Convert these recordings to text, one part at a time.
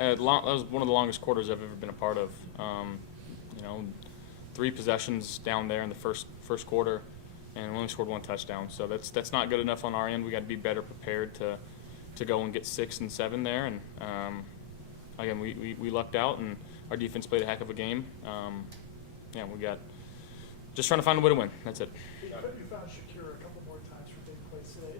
That was one of the longest quarters I've ever been a part of. 3 possessions down there in the first quarter, and we only scored 1 touchdown. So that's not good enough on our end. We got to be better prepared to go and get 6 and 7 there. And again, we lucked out, and our defense played a heck of a game. We got just trying to find a way to win. That's it. You found Shakira a couple more times for big plays today.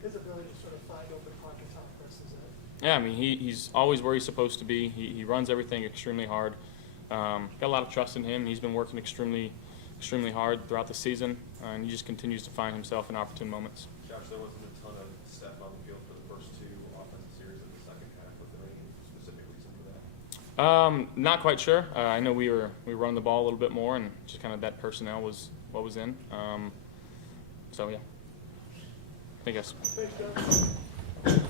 His ability to sort of find open pockets, how impressive is that? Yeah, I mean, he's always where he's supposed to be. He runs everything extremely hard. Got a lot of trust in him. He's been working extremely hard throughout the season, and he just continues to find himself in opportune moments. Josh, there wasn't a ton of step on the field for the first 2 offensive series in the second half. Was there any specific reason for that? Not quite sure. I know we were running the ball a little bit more, and just kind of that personnel was what was in. So yeah, I think yes. Thanks, Doug.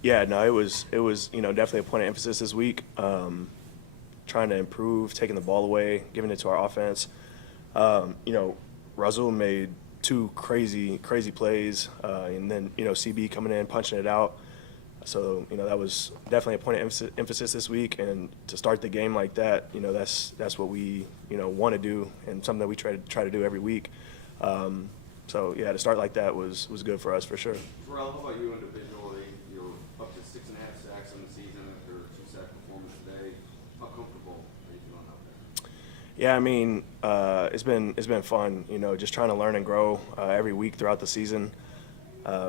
Yeah, no, it was definitely a point of emphasis this week. Trying to improve, taking the ball away, giving it to our offense. Rasul made 2 crazy plays, and then CB coming in, punching it out. So that was definitely a point of emphasis this week. And to start the game like that, that's what we want to do, and something that we try to do every week. So yeah, to start like that was good for us for sure. Terrell, how about you individually? You're up to 6.5 sacks in the season after a 2-sack performance today. How comfortable are you feeling out there? Yeah, I mean, it's been fun. Just trying to learn and grow every week throughout the season.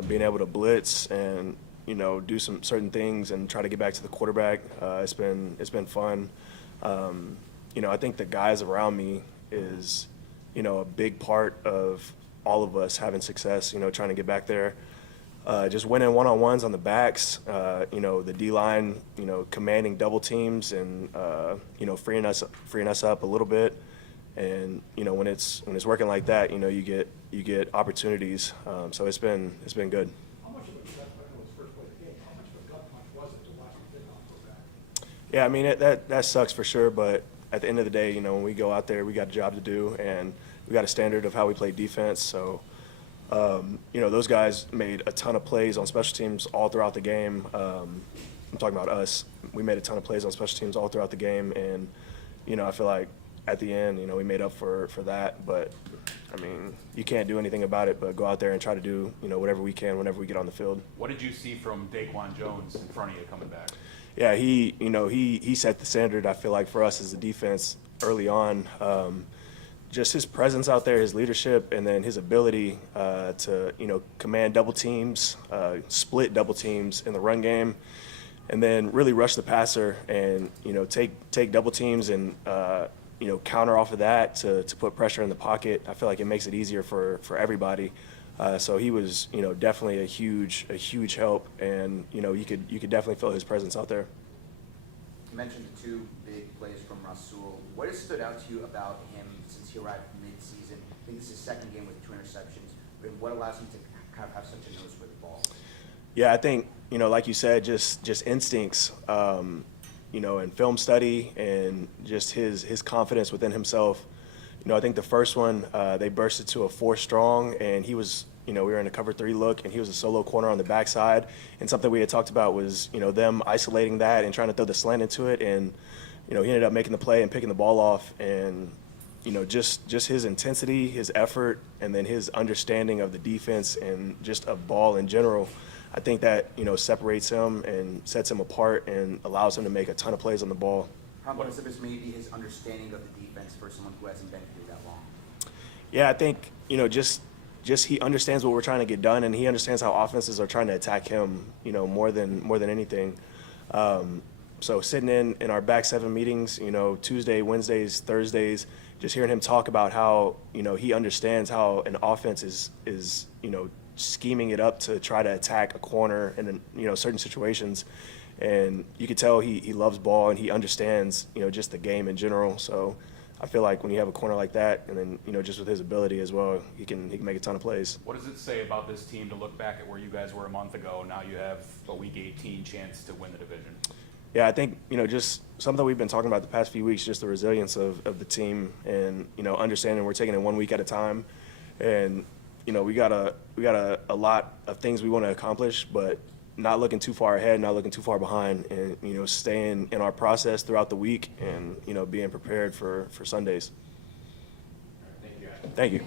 Being able to blitz and do some certain things and try to get back to the quarterback. It's been fun. I think the guys around me is a big part of all of us having success, trying to get back there. Just winning one-on-ones on the backs, the D-line, commanding double teams and, freeing us up a little bit. And, when it's working like that, you get opportunities. So it's been good. How much of a gut, I know it's first play of the game, how much of a gut punch was it to watch him pick off the back? Yeah, I mean, that sucks for sure. But at the end of the day, when we go out there, we got a job to do, and we got a standard of how we play defense. So, those guys made a ton of plays on special teams all throughout the game. I'm talking about us. We made a ton of plays on special teams all throughout the game, and I feel like at the end, we made up for that. But I mean, you can't do anything about it but go out there and try to do whatever we can whenever we get on the field. What did you see from Daquan Jones in front of you coming back? Yeah, he set the standard, I feel like, for us as a defense early on. Just his presence out there, his leadership, and then his ability to command double teams, split double teams in the run game, and then really rush the passer and take double teams and counter off of that to put pressure in the pocket. I feel like it makes it easier for everybody. So he was definitely a huge help, and you could definitely feel his presence out there. You mentioned the 2 big plays from Rasul. What has stood out to you about him since he arrived mid-season? I think this is his 2nd game with 2 interceptions. But what allows him to kind of have such a nose for the ball? Yeah, I think like you said, just instincts, and film study, and just his confidence within himself. I think the first one they bursted to a 4 strong, and he was. We were in a cover 3 look, and he was a solo corner on the backside. And something we had talked about was, them isolating that and trying to throw the slant into it. And, he ended up making the play and picking the ball off. And, just his intensity, his effort, and then his understanding of the defense and just of ball in general, I think that, separates him and sets him apart and allows him to make a ton of plays on the ball. How much of this may be his understanding of the defense for someone who hasn't been here that long? Yeah, I think, just he understands what we're trying to get done, and he understands how offenses are trying to attack him, more than anything. So sitting in our back seven meetings, you know, Tuesday, Wednesdays, Thursdays, just hearing him talk about how, you know, he understands how an offense is, you know, scheming it up to try to attack a corner in, you know, certain situations. And you could tell he loves ball and he understands, you know, just the game in general. So I feel like when you have a corner like that, and then, you know, just with his ability as well, he can make a ton of plays. What does it say about this team to look back at where you guys were a month ago? Now you have a Week 18 chance to win the division. Yeah, I think, you know, just something we've been talking about the past few weeks, just the resilience of the team and, you know, understanding we're taking it 1 week at a time. And, you know, we got a lot of things we want to accomplish, but not looking too far ahead, not looking too far behind, and, you know, staying in our process throughout the week and, you know, being prepared for Sundays. Thank you, guys. Thank you.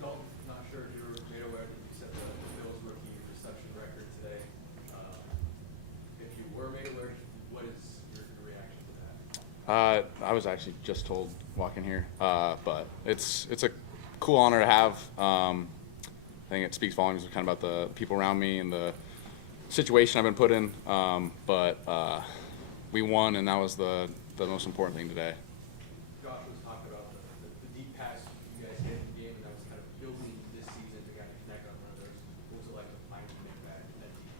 Dalton, not sure if you were made aware that you set the Bills rookie reception record today. If you were made aware, what is your reaction to that? I was actually just told walking here, but it's a cool honor to have. I think it speaks volumes kind of about the people around me and the situation I've been put in. But we won, and that was the most important thing today. Josh was talking about the deep pass you guys hit in the game, and that was kind of building this season to kind of connect on one of those. What was it like to finally make that deep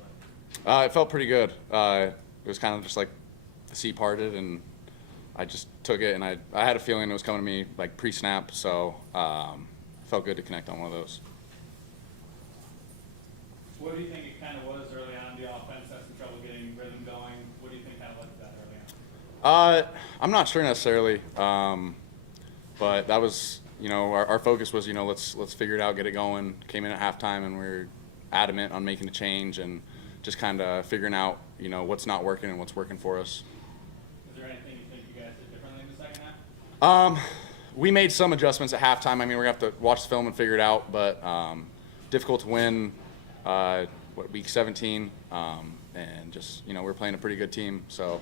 play? It felt pretty good. It was kind of just like the sea parted, and I just took it, and I had a feeling it was coming to me like pre-snap, so it felt good to connect on one of those. What do you think it kind of was early on? The offense had some trouble getting rhythm going. What do you think kind of led to that early on? I'm not sure necessarily, but that was, you know, our focus was, you know, let's figure it out, get it going. Came in at halftime, and we were adamant on making a change and just kind of figuring out, you know, what's not working and what's working for us. Is there anything you think you guys did differently in the second half? We made some adjustments at halftime. I mean, we're going to have to watch the film and figure it out, but difficult to win, week 17, and just, you know, we're playing a pretty good team, so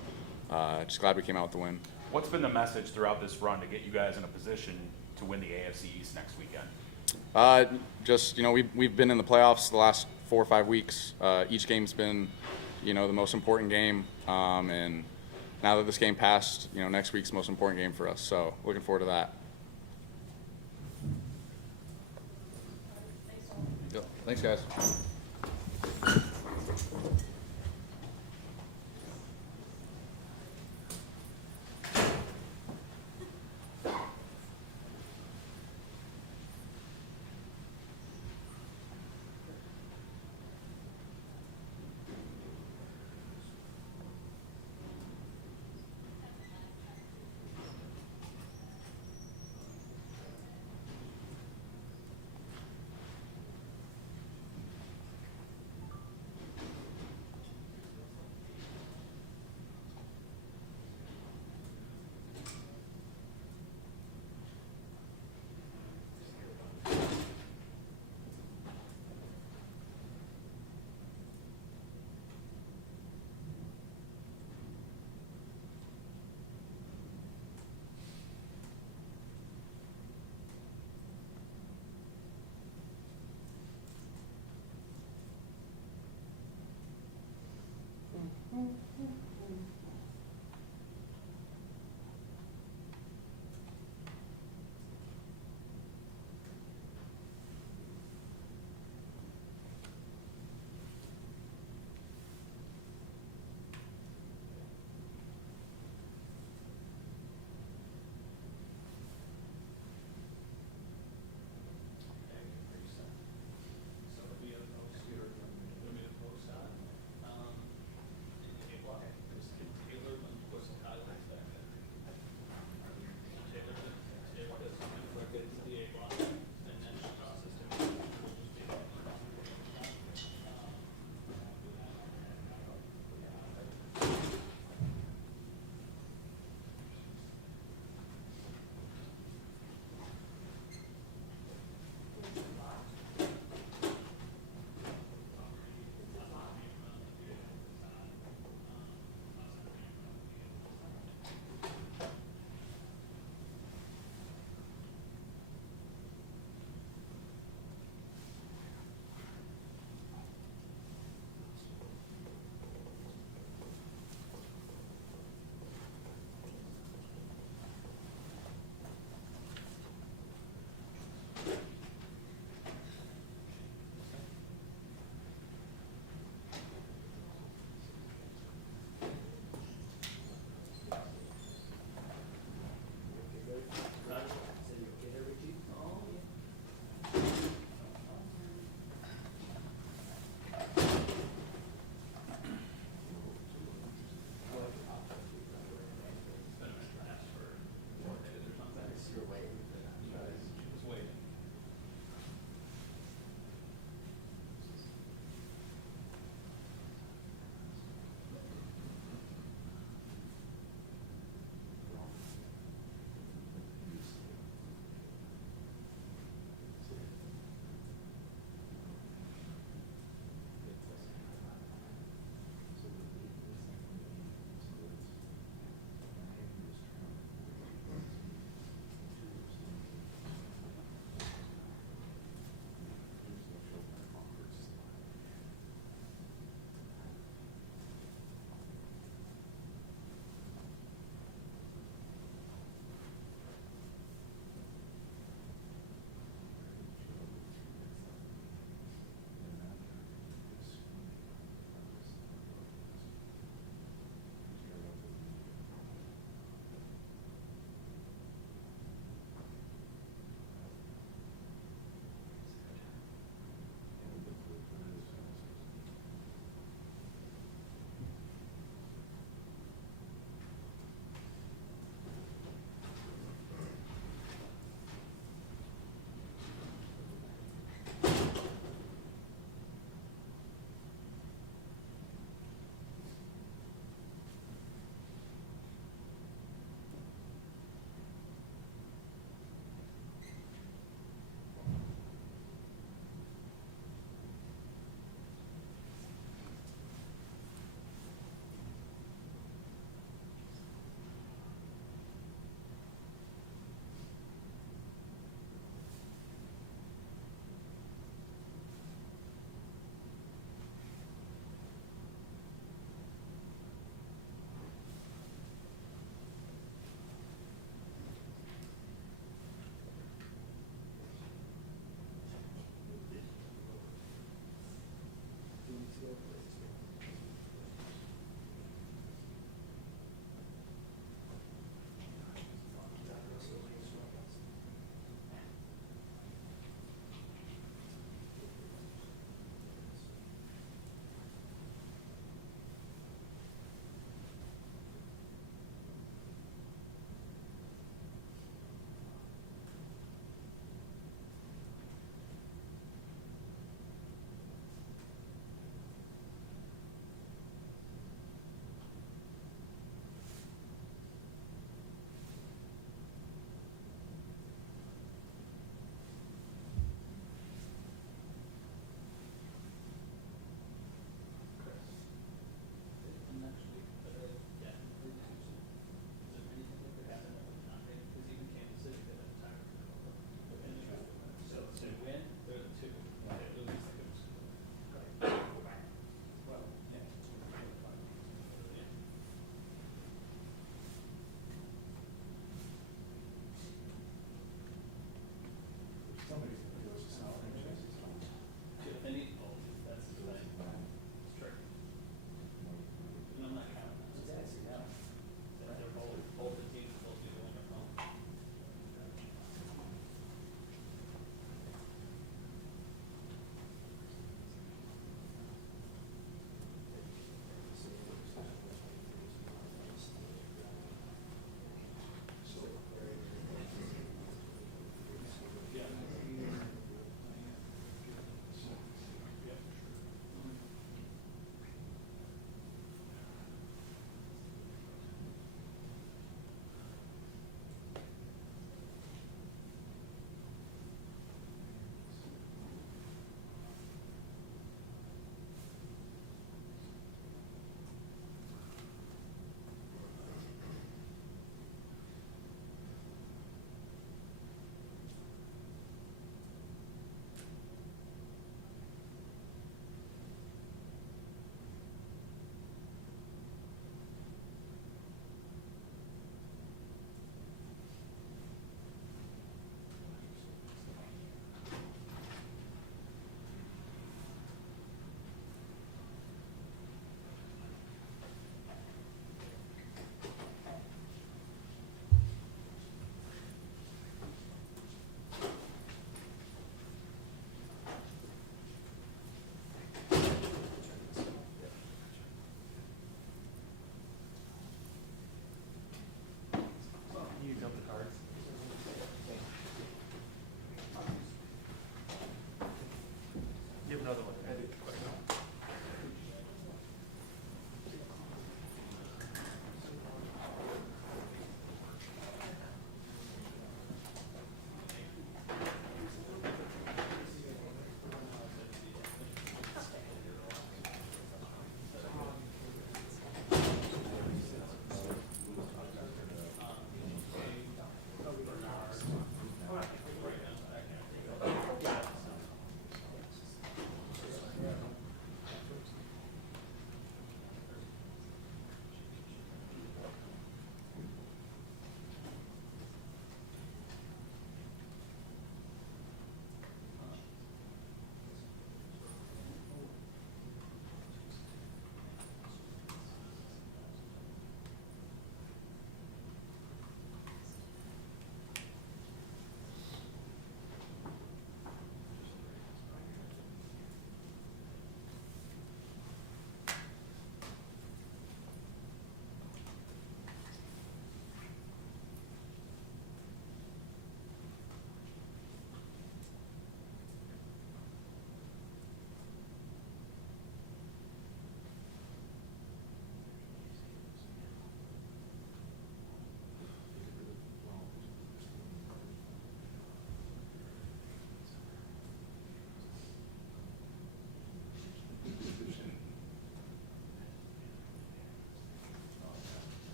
just glad we came out with the win. What's been the message throughout this run to get you guys in a position to win the AFC East next weekend? Just, you know, we've been in the playoffs the last 4 or 5 weeks. Each game's been, you know, the most important game, and now that this game passed, you know, next week's the most important game for us, so looking forward to that. Yep. Thanks, guys. So it'll be a post, it'll be a post shot. Okay, well,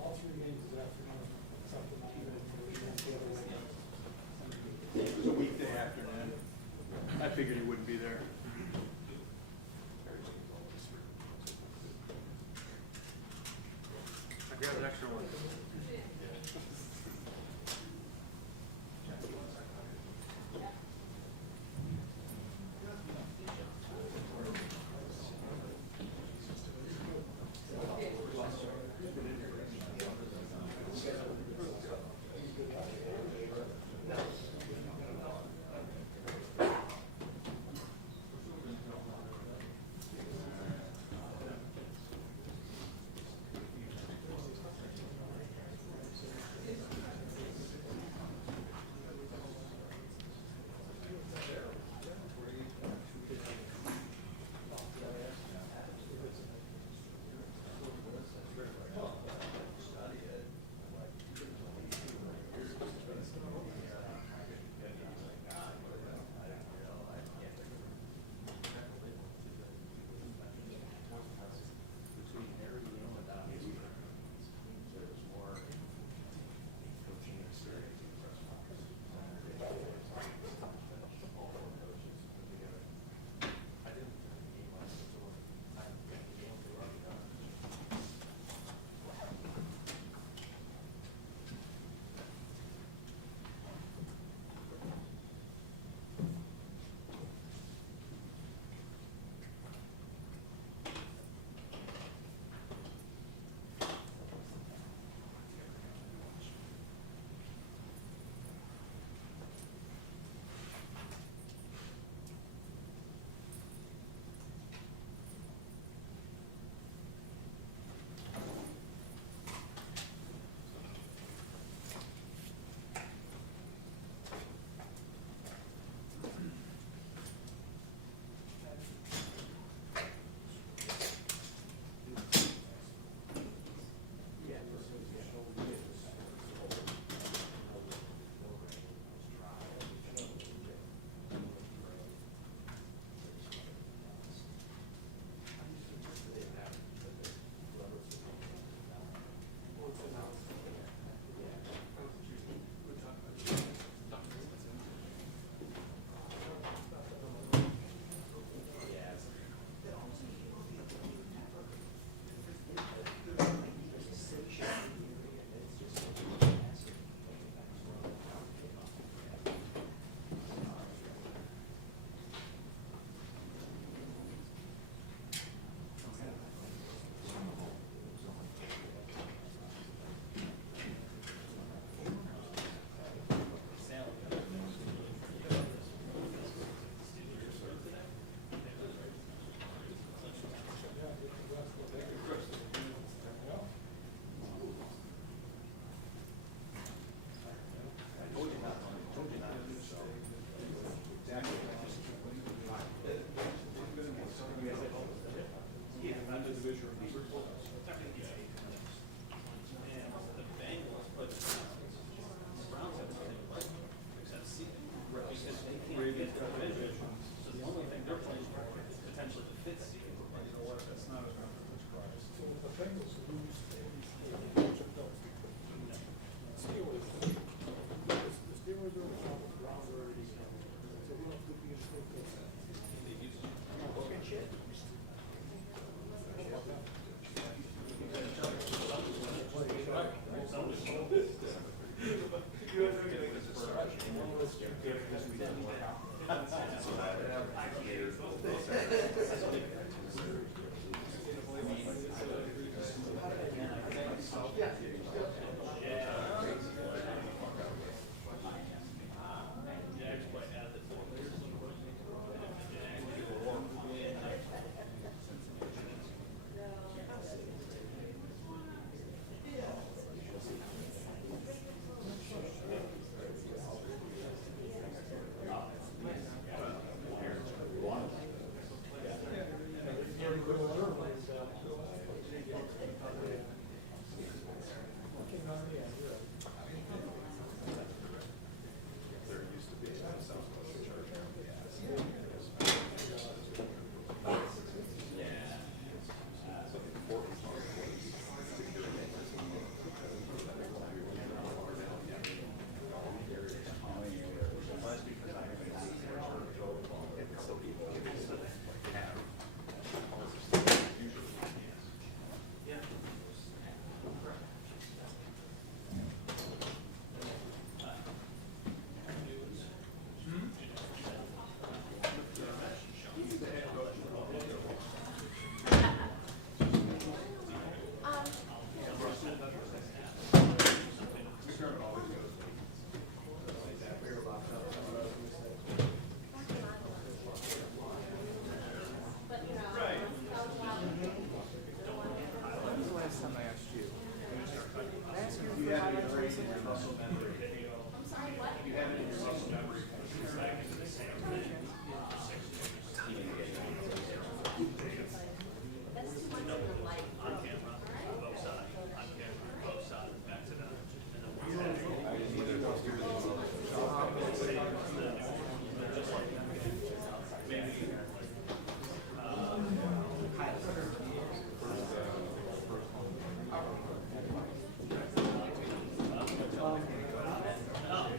All 3 games this afternoon, something like that. It was a weekday afternoon. I figured he wouldn't be there. I grabbed an extra one.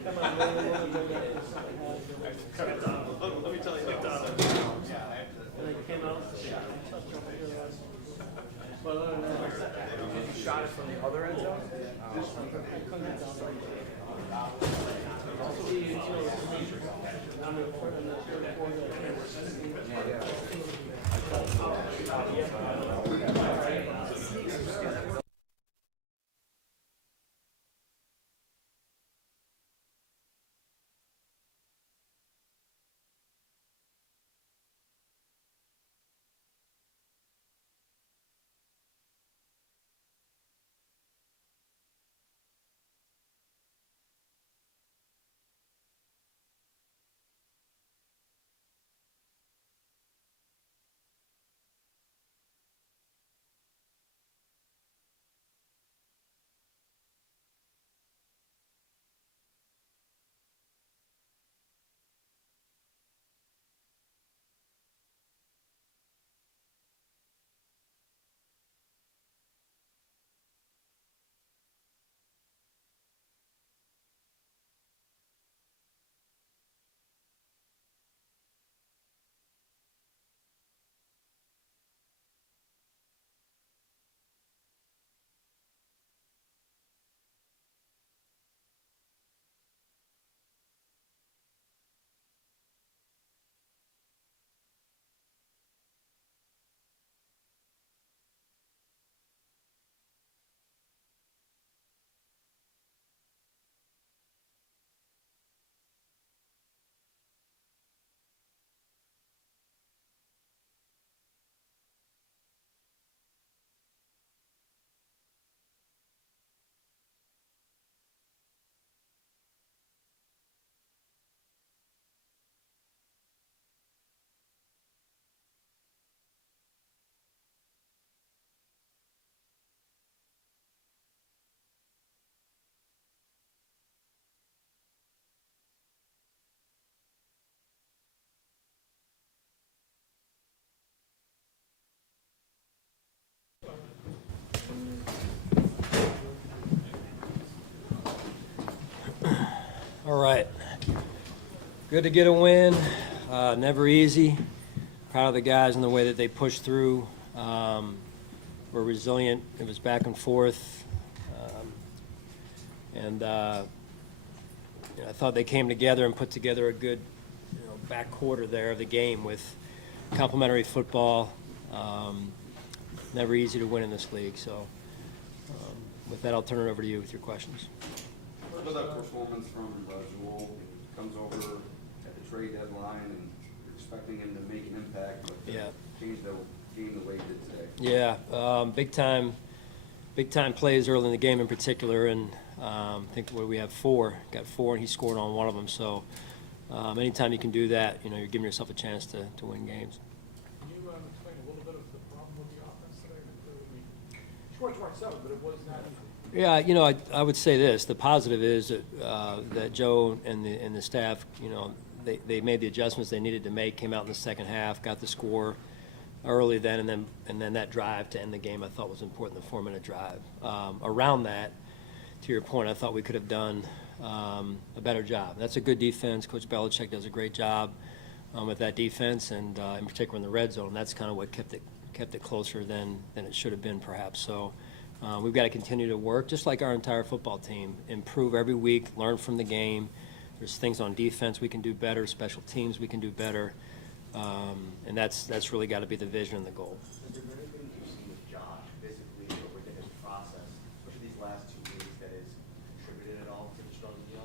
Come on, let me tell you. And they came out. But other than that, You shot it from the other end zone? I couldn't get down there. See, on the third quarter, All right. Good to get a win. Never easy. Proud of the guys and the way that they pushed through. Were resilient. It was back and forth. I thought they came together and put together a good back quarter there of the game with complementary football. Never easy to win in this league. So with that, I'll turn it over to you with your questions. What about that performance from Rasul? Comes over at the trade deadline, and you're expecting him to make an impact, but change the game the way he did today. Yeah, big time plays early in the game in particular, and I think we have got four, and he scored on one of them. So anytime you can do that, you're giving yourself a chance to win games. Can you explain a little bit of the problem with the offense today? Scored 27, but it was not easy. Yeah, I would say this. The positive is that Joe and the staff, they made the adjustments they needed to make, came out in the second half, got the score early then, and then that drive to end the game I thought was important, the 4-minute drive. Around that, to your point, I thought we could have done a better job. That's a good defense. Coach Belichick does a great job with that defense, and in particular in the red zone. That's kind of what kept it closer than it should have been, perhaps. So. We've got to continue to work, just like our entire football team, improve every week, learn from the game. There's things on defense we can do better, special teams we can do better, and that's really got to be the vision and the goal. Is there anything you've seen with Josh physically or within his process, especially these last 2 weeks, that has contributed at all to the struggles of the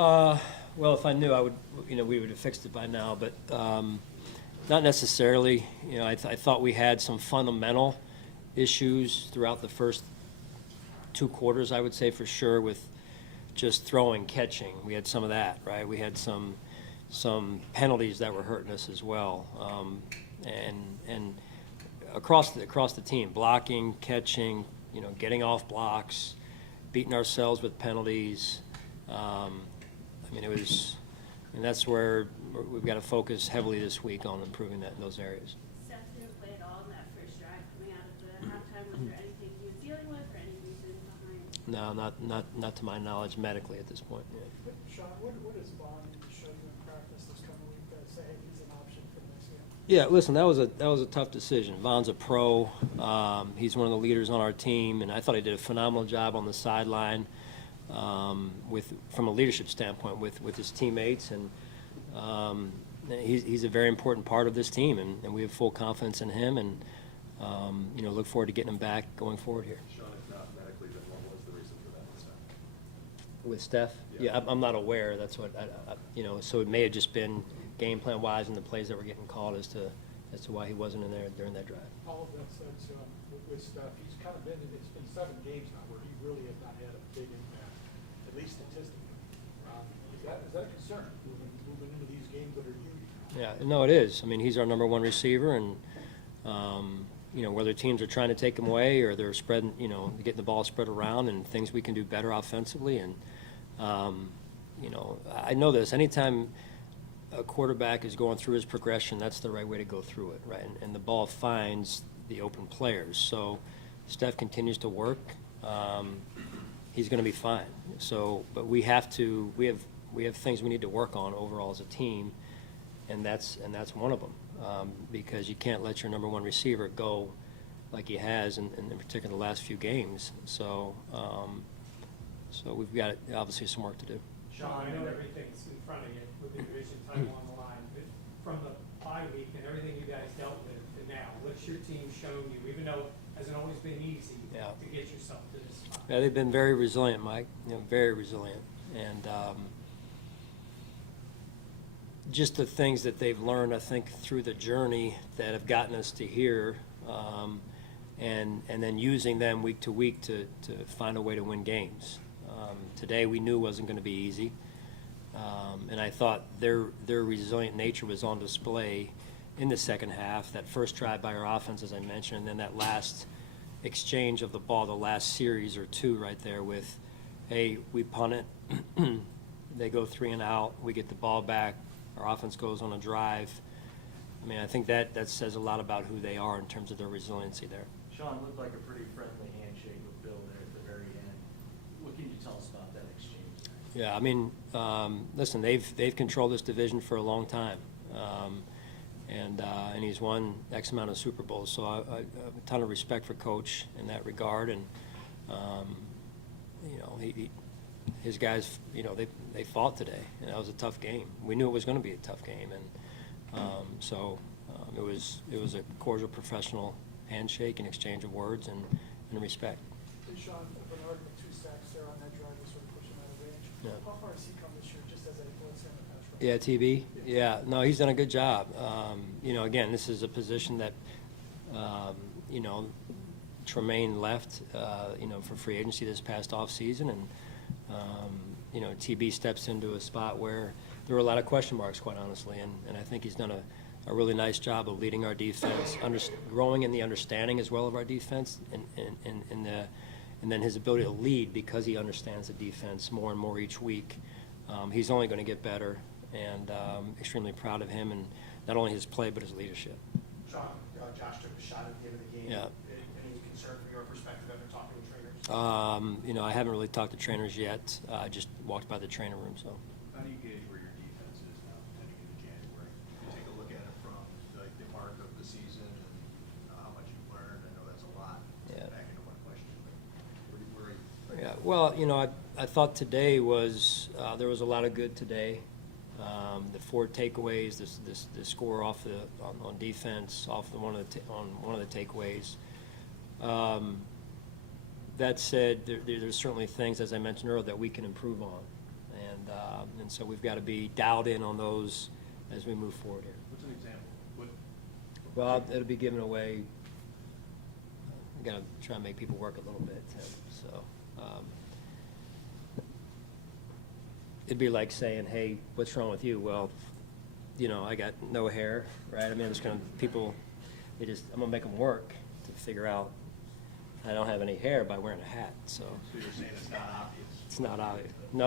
offense? Well, if I knew, I would, we would have fixed it by now, but not necessarily. I thought we had some fundamental issues throughout the first 2 quarters, I would say for sure, with just throwing, catching. We had some of that, right? We had some penalties that were hurting us as well, and across the team, blocking, catching, getting off blocks, beating ourselves with penalties. It was, and that's where we've got to focus heavily this week on improving that in those areas. Didn't play at all in that first drive coming out of the halftime. Was there anything he was dealing with or any reason No, not to my knowledge medically at this point. Yeah. Sean, what does Vaughn need to show you in practice this coming week that say he's an option for the next game? Yeah, listen, that was a tough decision. Vaughn's a pro. He's one of the leaders on our team, and I thought he did a phenomenal job on the sideline from a leadership standpoint with his teammates, and he's a very important part of this team, and we have full confidence in him, and look forward to getting him back going forward here. Sean, if not medically, then what was the reason for that? With Steph? Yeah, I'm not aware. That's what so it may have just been game plan wise and the plays that were getting called as to why he wasn't in there during that drive. All of that said, so with Steph, he's kind of been, it's been 7 games now where he really has not had a big impact, at least statistically. Is that a concern, moving into these games that are huge? Yeah, no, it is. I mean, he's our number one receiver, and whether teams are trying to take him away or they're spreading, getting the ball spread around and things we can do better offensively. And I know this. Anytime a quarterback is going through his progression, that's the right way to go through it, right? And the ball finds the open players. So Steph continues to work. He's going to be fine. So, but we have things we need to work on overall as a team, and that's one of them. Because you can't let your number one receiver go like he has in particular the last few games. So we've got obviously some work to do. Sean, I know everything's in front of you with the division title on the line, but from the bye week and everything you guys dealt with to now, what's your team shown you, even though it hasn't always been easy to get yourself to this spot? Yeah, they've been very resilient, Mike. Very resilient, and just the things that they've learned, I think, through the journey that have gotten us to here, and then using them week to week to find a way to win games. Today we knew wasn't going to be easy, and I thought their resilient nature was on display in the second half. That first drive by our offense, as I mentioned, and then that last exchange of the ball, the last series or two right there with, hey, we punt it, they go 3 and out, we get the ball back, our offense goes on a drive. I mean, I think that says a lot about who they are in terms of their resiliency there. Sean, looked like a pretty friendly handshake with Bill there at the very end. What can you tell us about that exchange? Yeah, I mean, listen, they've controlled this division for a long time, and he's won X amount of Super Bowls. So I have a ton of respect for Coach in that regard, and his guys, they fought today, and that was a tough game. We knew it was going to be a tough game, and it was a cordial, professional handshake and exchange of words and respect. Hey, Sean, Bernard with 2 sacks there on that drive to sort of push him out of range. Yeah. How far has he come this year, just as a center pass rusher? Yeah, TB. Yeah, no, he's done a good job. Again, this is a position that, Tremaine left, for free agency this past offseason, and TB steps into a spot where there were a lot of question marks, quite honestly, and I think he's done a really nice job of leading our defense, growing in the understanding as well of our defense, and then his ability to lead because he understands the defense more and more each week. He's only going to get better, and extremely proud of him, and not only his play but his leadership. Sean, Josh took a shot at the end of the game. Yeah. Any concern from your perspective after talking to trainers? I haven't really talked to trainers yet. I just walked by the trainer room, so. How do you gauge where your defense is now heading into January? You take a look at it from like the mark of the season and how much you've learned. I know that's a lot. Yeah. Back into one question, but where are you? Yeah, well, I thought today was there was a lot of good today. The 4 takeaways, the score off on defense, off one of the takeaways. That said, there's certainly things, as I mentioned earlier, that we can improve on, and so we've got to be dialed in on those as we move forward here. What's an example? Well, it'll be given away. I'm gonna try and make people work a little bit, Tim. So it'd be like saying, "Hey, what's wrong with you?" Well, I got no hair, right? I mean, I'm gonna make them work to figure out I don't have any hair by wearing a hat. So you're saying it's not obvious? It's not obvious. No,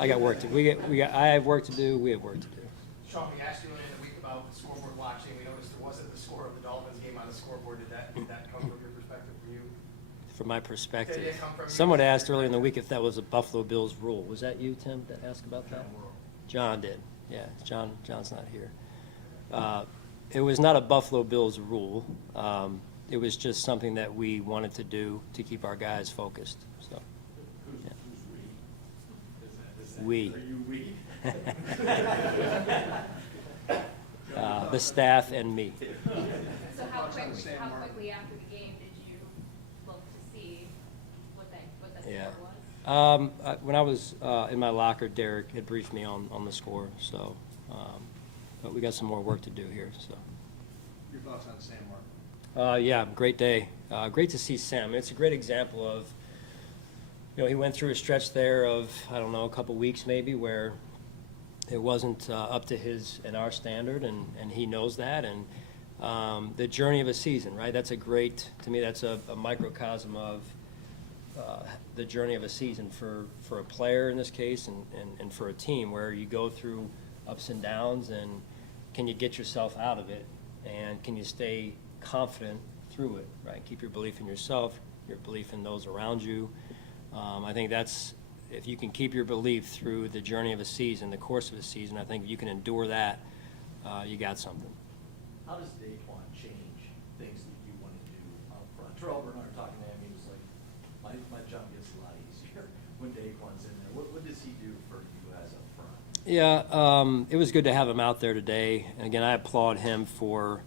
I got work to do. I have work to do. We have work to do. Sean, we asked you in the week about the scoreboard watching. We noticed there wasn't the score of the Dolphins game on the scoreboard. Did that come from your perspective for you? from my perspective. Did it come from you? Someone asked earlier in the week if that was a Buffalo Bills rule. Was that you, Tim, that asked about that? John did. Yeah, John's not here. It was not a Buffalo Bills rule. It was just something that we wanted to do to keep our guys focused. So, yeah. We. Are you we? The staff and me. So how quickly after the game did you look to see what that Yeah. score was? When I was in my locker, Derek had briefed me on the score. So, but we got some more work to do here. So. Your thoughts on Sam Martin? Yeah, great day. Great to see Sam. It's a great example of, he went through a stretch there of, I don't know, a couple weeks maybe, where it wasn't up to his and our standard, and he knows that. And the journey of a season, right? That's to me, that's a microcosm of the journey of a season for a player in this case, and for a team, where you go through ups and downs, and can you get yourself out of it, and can you stay confident through it, right? Keep your belief in yourself, your belief in those around you. I think that's, if you can keep your belief through the journey of a season, the course of a season, I think if you can endure that, you got something. How does Daquan change things that you want to do up front? Terrell Bernard talking to him, he was like, my job gets a lot easier when Daquan's in there. What does he do for you guys up front? Yeah, it was good to have him out there today. And again, I applaud him for,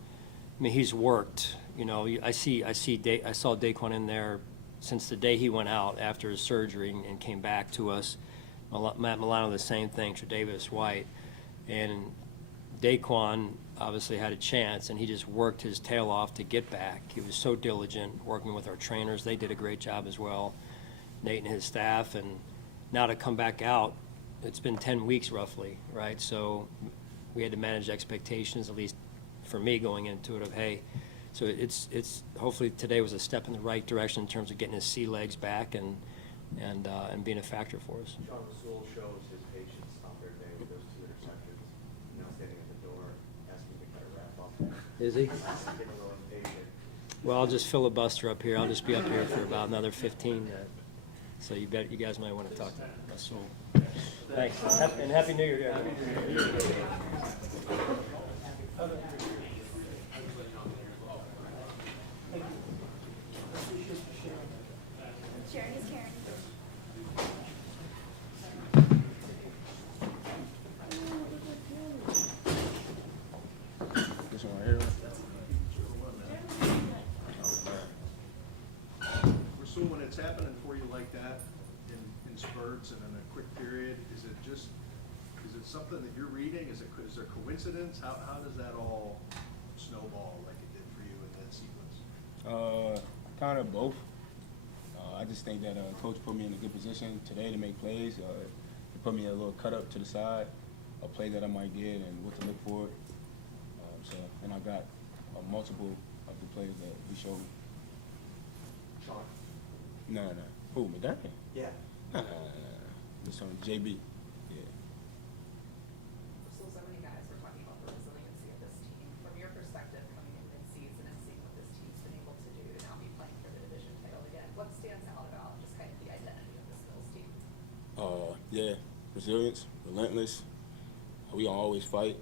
he's worked. I saw Daquan in there since the day he went out after his surgery and came back to us. Matt Milano, the same thing, Tre'Davious White. And Daquan obviously had a chance, and he just worked his tail off to get back. He was so diligent working with our trainers. They did a great job as well, Nate and his staff. And now to come back out, it's been 10 weeks roughly, right? So we had to manage expectations, at least for me going into it, of, hey, so it's hopefully today was a step in the right direction in terms of getting his sea legs back and being a factor for us. John Rasul shows his patience out there today with those 2 interceptions. Now standing at the door, asking to kind of wrap up. Is he? Getting a little impatient. Well, I'll just filibuster up here. I'll just be up here for about another 15. So you guys might want to talk to Rasul. Thanks. And Happy New Year to everyone. Sharon is Karen. This one right here. Rasul, when it's happening for you like that in spurts and in a quick period, is it something that you're reading? Is there coincidence? How does that all snowball like it did for you in that sequence? Kind of both. I just think that coach put me in a good position today to make plays. He put me a little cut up to the side, a play that I might get and what to look for. And I got multiple of the plays that he showed me. Sean? No. Who, McDermott? Yeah. No. This one, JB. Yeah. So many guys were talking about the resiliency of this team. From your perspective, coming in mid-season and seeing what this team's been able to do to now be playing for the division title again, what stands out about just kind of the identity of this Bills team? Yeah, resilience, relentless. We gonna always fight.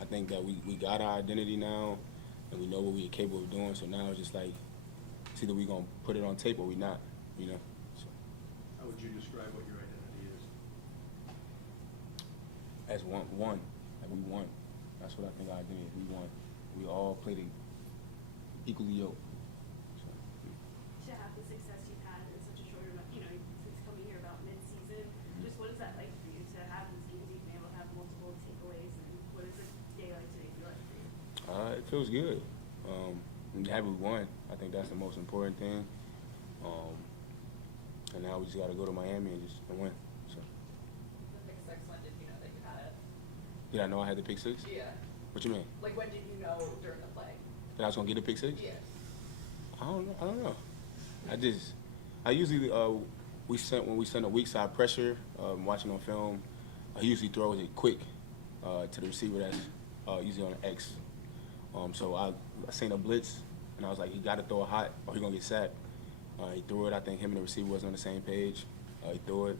I think that we got our identity now, and we know what we're capable of doing. So now it's just like, it's either we gonna put it on tape or we not, So. How would you describe what your identity is? As one, like we won. That's what I think our identity is. We won. We all played equally yoked. So. To have the success you've had in such a short amount, since coming here about mid-season, just what is that like for you to have these games you've been able to have multiple takeaways, and what does a day like today feel like for you? It feels good. I'm happy we won. I think that's the most important thing. And now we just got to go to Miami and win. So. The pick six, when did you know that you had it? Did I know I had the pick six? Yeah. What you mean? Like, when did you know during the play? That I was gonna get a pick six? Yeah. I don't know. I usually when we send a weak side pressure, watching on film, he usually throws it quick to the receiver that's usually on an X. So I seen a blitz and I was like, he got to throw it hot or he gonna get sacked. He threw it. I think him and the receiver wasn't on the same page. He threw it.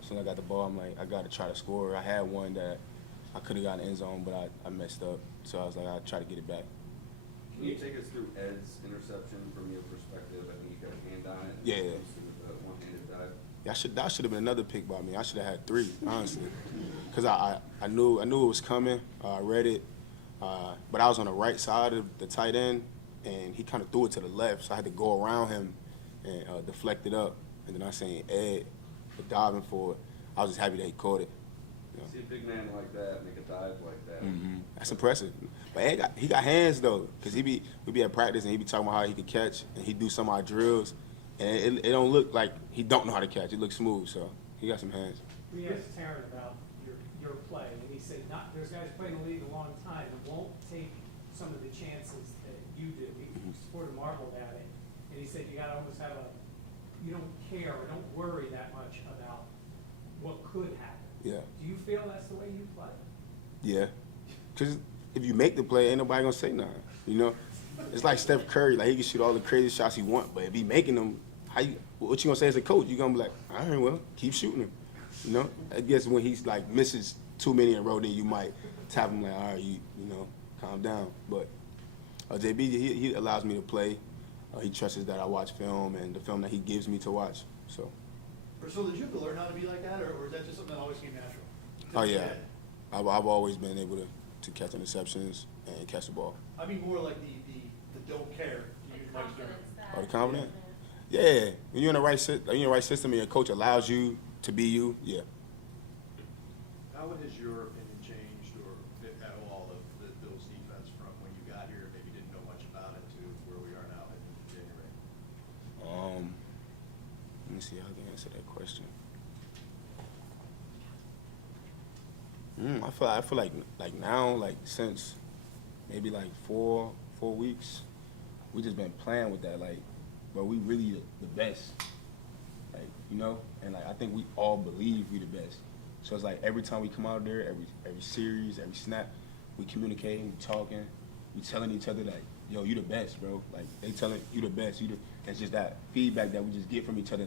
As soon as I got the ball, I'm like, I got to try to score. I had one that I could have gotten in the end zone, but I messed up. So I was like, I'll try to get it back. Can you take us through Ed's interception from your perspective? I think he got a hand on it. Yeah. With the one-handed dive. Yeah, that should have been another pick by me. I should have had 3, honestly, because I knew it was coming. I read it, but I was on the right side of the tight end, and he kind of threw it to the left, so I had to go around him and deflect it up. And then I seen Ed diving for it. I was just happy that he caught it. You know? See a big man like that make a dive like that. Mm-hmm. That's impressive. But Ed he got hands though, because we be at practice and he be talking about how he could catch, and he do some of our drills, and it don't look like he don't know how to catch. It looks smooth, so he got some hands. We asked Taryn about your play, and he said, there's guys playing the league a long time and won't take some of the chances that you do. He sort of marveled at it, and he said you got to almost have you don't care or don't worry that much about what could happen. Yeah. Do you feel that's the way you play? Yeah, because if you make the play, ain't nobody gonna say nothing. You know, it's like Steph Curry. Like he can shoot all the crazy shots he want, but if he making them, what you gonna say as a coach? You gonna be like, all right, well, keep shooting him. You know, I guess when he's like misses too many in a row, then you might tap him like, all right, you know, calm down. But JB, he allows me to play. He trusts that I watch film and the film that he gives me to watch. So. So did you learn how to be like that, or is that just something that always came natural? Oh yeah, I've always been able to catch interceptions and catch the ball. I mean more like the don't care. Oh, the confidence? Yeah, when you're in the right system and your coach allows you to be you, yeah. How has your opinion changed, or at all, of the Bills defense from when you got here, maybe didn't know much about it, to where we are now in January? Let me see how I can answer that question. I feel like now, like since maybe like 4 weeks, we just been playing with that. Like, but we really the best. Like, you know, and like I think we all believe we the best. So it's like every time we come out there, every series, every snap, we communicating, we talking, we telling each other like, yo, you the best, bro. Like they telling you the best. It's just that feedback that we just get from each other.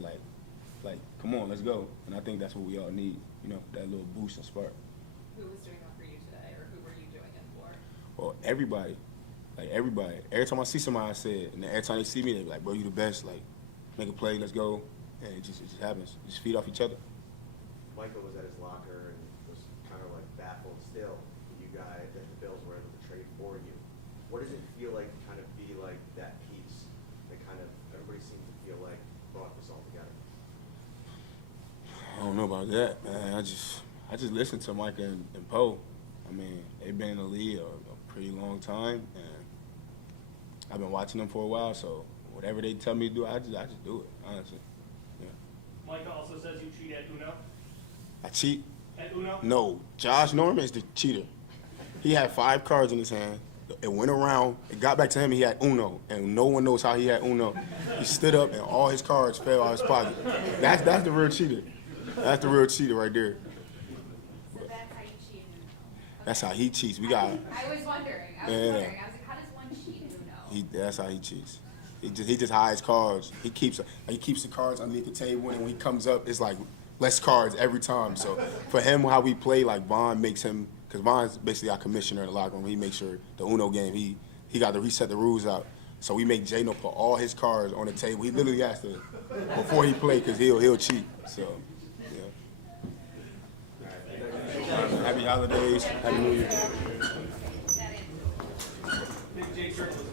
Like, come on, let's go. And I think that's what we all need. You know, that little boost and spark. Who was doing that for you today, or who were you doing it for? Well, everybody. Like everybody. Every time I see somebody, I say it. And then every time they see me, they be like, bro, you the best. Like, make a play, let's go. And it just happens. We just feed off each other. Michael was at his locker and was kind of like baffled still that you guys, that the Bills were able to trade for you. What does it feel like to kind of be like that piece that kind of everybody seems to feel like brought this all together? I don't know about that, man. I just listen to Mike and Poe. I mean, they've been in the league a pretty long time, and I've been watching them for a while. So whatever they tell me to do, I just do it. Honestly, yeah. Micah also says you cheat at Uno. I cheat? At Uno? No, Josh Norman is the cheater. He had 5 cards in his hand. It went around. It got back to him. And he had Uno, and no one knows how he had Uno. He stood up, and all his cards fell out of his pocket. That's the real cheater. That's the real cheater right there. So that's how you cheat in Uno. That's how he cheats. We got. I was wondering. I was like, how does one cheat in Uno? That's how he cheats. He just hides cards. He keeps the cards underneath the table, and when he comes up, it's like less cards every time. So for him, how we play, like Vaughn makes him, because Vaughn's basically our commissioner in the locker room. He makes sure the Uno game, he got to reset the rules out. So we make Jano put all his cards on the table. He literally has to before he play, because he'll cheat. So yeah. Happy holidays. Happy New Year. Big J Turtles.